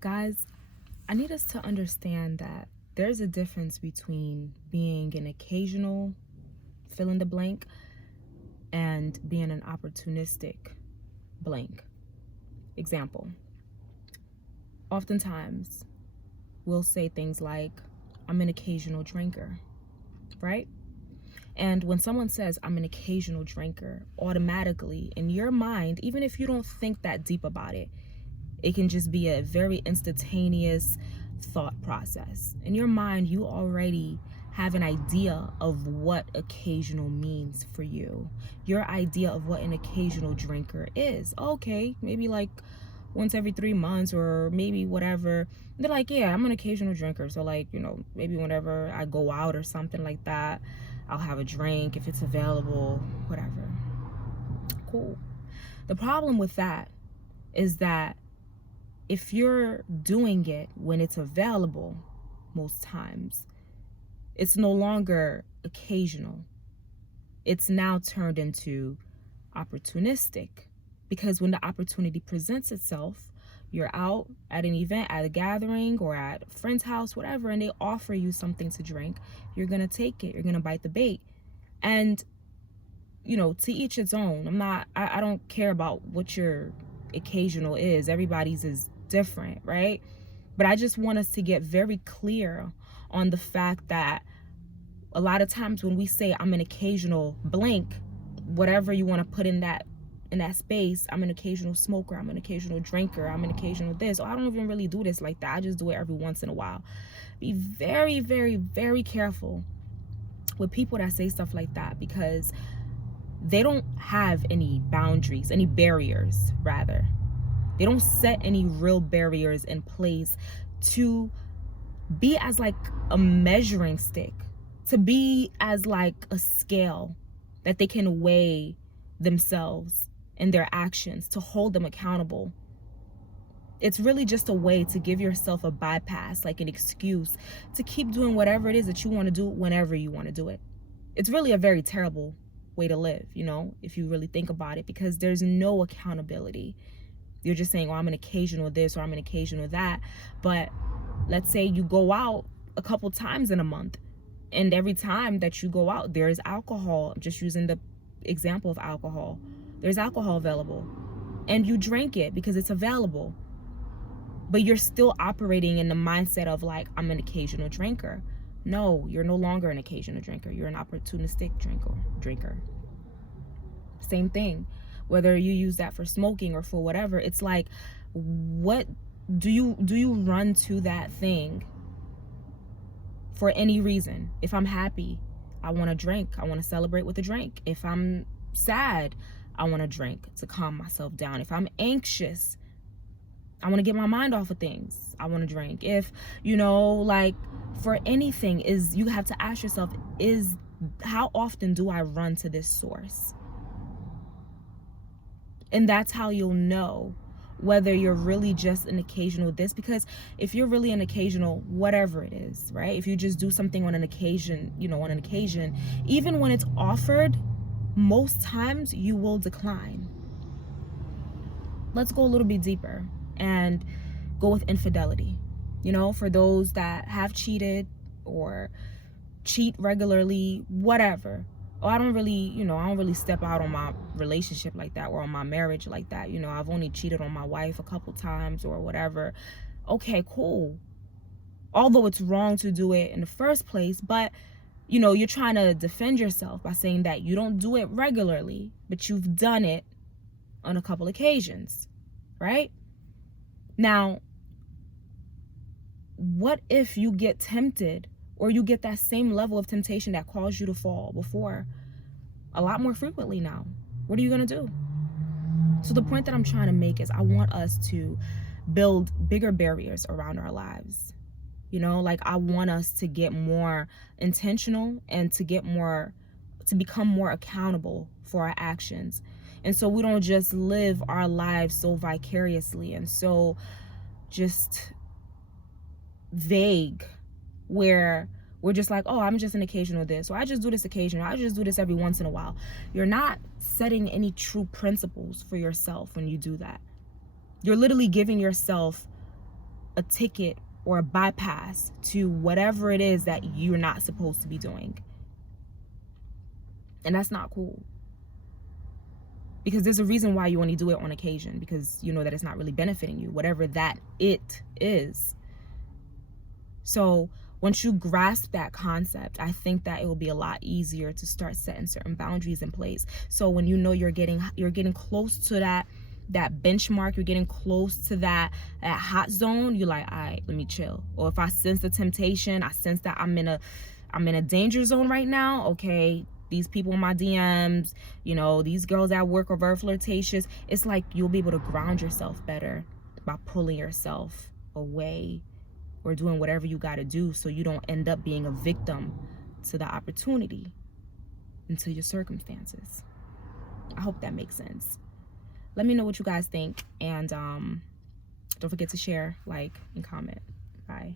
Guys, I need us to understand that there's a difference between being an occasional fill in the blank and being an opportunistic blank. Example, oftentimes we'll say things like, I'm an occasional drinker, right? And when someone says, I'm an occasional drinker, automatically in your mind, even if you don't think that deep about it, it can just be a very instantaneous thought process. In your mind, you already have an idea of what occasional means for you. Your idea of what an occasional drinker is. Okay, maybe like once every 3 months or maybe whatever. They're like, yeah, I'm an occasional drinker. So like, maybe whenever I go out or something like that, I'll have a drink if it's available, whatever. Cool. The problem with that is that if you're doing it when it's available, most times, it's no longer occasional. It's now turned into opportunistic, because when the opportunity presents itself, you're out at an event, at a gathering, or at a friend's house, whatever, and they offer you something to drink, you're gonna take it. You're gonna bite the bait. And, to each its own. I don't care about what your occasional is. Everybody's is different, right? But I just want us to get very clear on the fact that a lot of times when we say I'm an occasional blank, whatever you want to put in that space, I'm an occasional smoker, I'm an occasional drinker, I'm an occasional this, or I don't even really do this like that. I just do it every once in a while. Be very, very, very careful with people that say stuff like that, because they don't have any boundaries, any barriers, rather. They don't set any real barriers in place to be as like a measuring stick, to be as like a scale that they can weigh themselves and their actions, to hold them accountable. It's really just a way to give yourself a bypass, like an excuse to keep doing whatever it is that you want to do whenever you want to do it. It's really a very terrible way to live, if you really think about it, because there's no accountability. You're just saying, I'm an occasional this or I'm an occasional that. But let's say you go out a couple times in a month, and every time that you go out, there is alcohol. I'm just using the example of alcohol. There's alcohol available, and you drink it because it's available. But you're still operating in the mindset of like, I'm an occasional drinker. No, you're no longer an occasional drinker. You're an opportunistic drinker. Same thing. Whether you use that for smoking or for whatever, it's like, what do you run to that thing for any reason? If I'm happy, I want to drink. I want to celebrate with a drink. If I'm sad, I want to drink to calm myself down. If I'm anxious, I want to get my mind off of things, I want to drink. If, like for anything, you have to ask yourself, how often do I run to this source? And that's how you'll know whether you're really just an occasional this. Because if you're really an occasional whatever it is, right? If you just do something on an occasion, even when it's offered, most times you will decline. Let's go a little bit deeper and go with infidelity. For those that have cheated or cheat regularly, whatever. I don't really step out on my relationship like that, or on my marriage like that. I've only cheated on my wife a couple times or whatever. Okay, cool. Although it's wrong to do it in the first place, but you're trying to defend yourself by saying that you don't do it regularly, but you've done it on a couple occasions, right? Now, what if you get tempted, or you get that same level of temptation that caused you to fall before a lot more frequently now? What are you going to do? So the point that I'm trying to make is I want us to build bigger barriers around our lives. I want us to get more intentional and to become more accountable for our actions. And so we don't just live our lives so vicariously and so just vague, where we're just like, I'm just an occasional this, or I just do this occasionally, I just do this every once in a while. You're not setting any true principles for yourself when you do that. You're literally giving yourself a ticket or a bypass to whatever it is that you're not supposed to be doing. And that's not cool. Because there's a reason why you only do it on occasion, because you know that it's not really benefiting you, whatever that it is. So once you grasp that concept, I think that it will be a lot easier to start setting certain boundaries in place. So when you know you're getting close to that benchmark, you're getting close to that hot zone, you're like, all right, let me chill. Or if I sense the temptation, I sense that I'm in a danger zone right now, okay, these people in my DMs, you know, these girls at work are very flirtatious. It's like you'll be able to ground yourself better by pulling yourself away or doing whatever you got to do, so you don't end up being a victim to the opportunity and to your circumstances. I hope that makes sense. Let me know what you guys think, and don't forget to share, like, and comment. Bye.